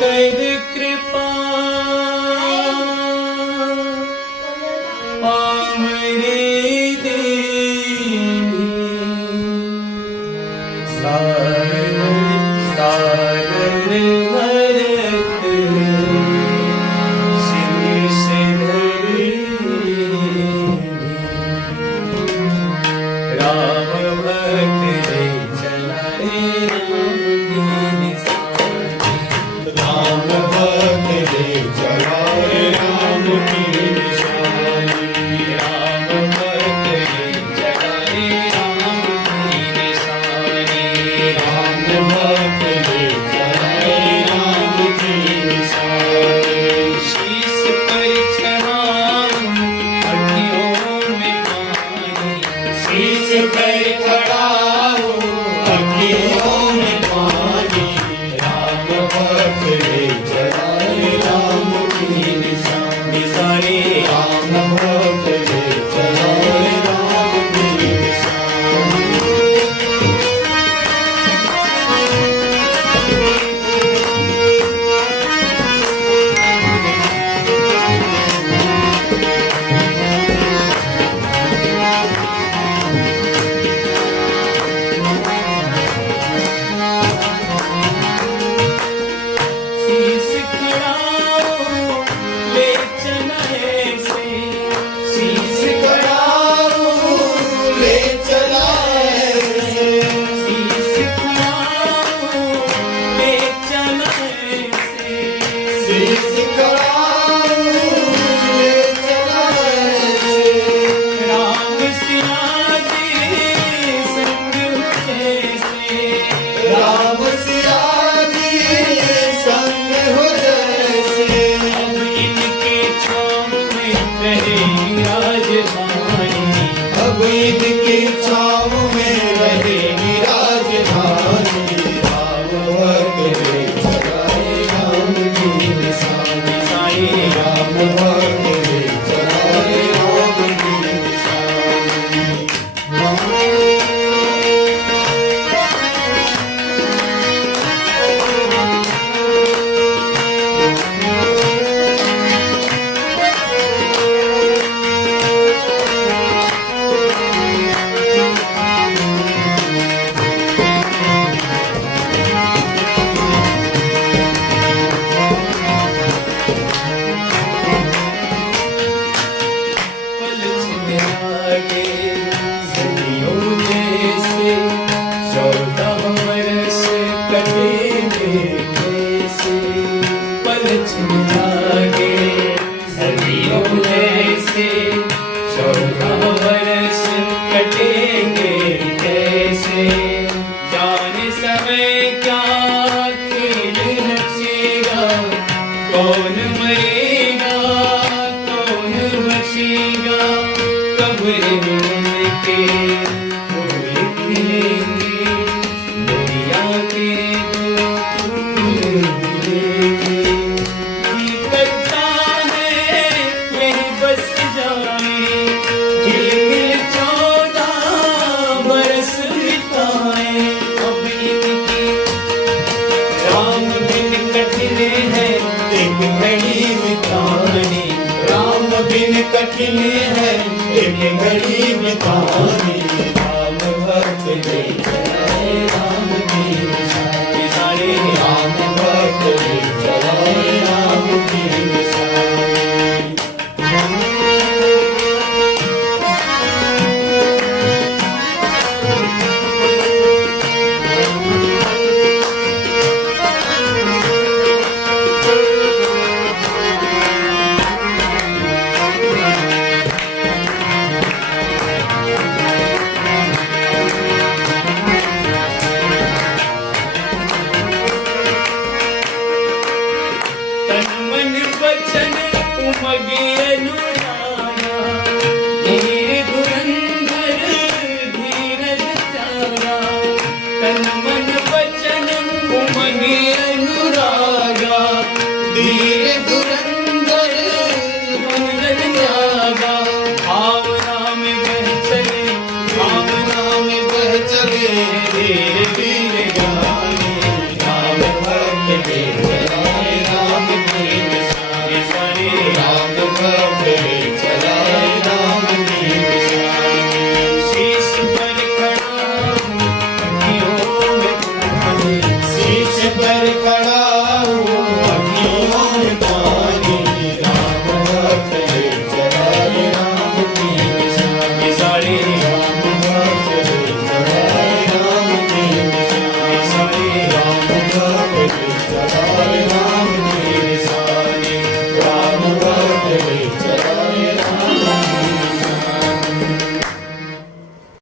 कर कृपा पावरे देवी सागर सागर भरत शीश धरी राम भक्त रे चला रे राम की निशानी राम भक्त रे चला रे राम की निशानी राम भक्त रे चला रे राम की निशानी शीश पर चढ़ाऊं अखियों में पानी शीश पर खड़ा हूँ अखियों में पानी राम भक्त रे चला रे राम की निशानी राम भक्त रे चला रे राम की निशानी शीश खड़ा हूँ ले चला ऐसे शीश खड़ा हूँ ले चला ऐसे शीश खड़ा हूँ ले चला ऐसे शीश खड़ा हूँ ले चला ऐसे राम सिया जी संग जैसे राम सिया जी संग हो जैसे अब इनके छाँव में रहे राजधानी अब इनकी छाँव में रहेगी राजधानी राम भक्त रे चला रे राम की निशानी राम भक्त रे चला रे राम की निशानी पल छिपे आगे सदियों जैसे 14 वर्ष कटेंगे कैसे पल छिपे आगे सदियों जैसे 14 वर्ष कटेंगे कैसे जाने समय क्या खेल रचेगा कौन मरेगा कौन बचेगा कब्र में के फूल खिलेंगे दुनिया के दो फूल खिलेंगे जी करता है यही बस जाए जिल 14 बरस बिताए अब इनकी राम बिन कठिन है एक घड़ी बितानी राम बिन कठिन है एक घड़ी बितानी राम भक्त रे चला रे राम की निशानी राम भक्त रे चला रे राम की निशानी तन मन वचन उमगे अनुरागा धीर धुरंधर धीरज चारा तन मन वचन उमगे अनुरागा धीर धुरंधर धीरज त्यागा भावना में बह चले भावना में बह चले धीरे धीरे गाने राम भक्त रे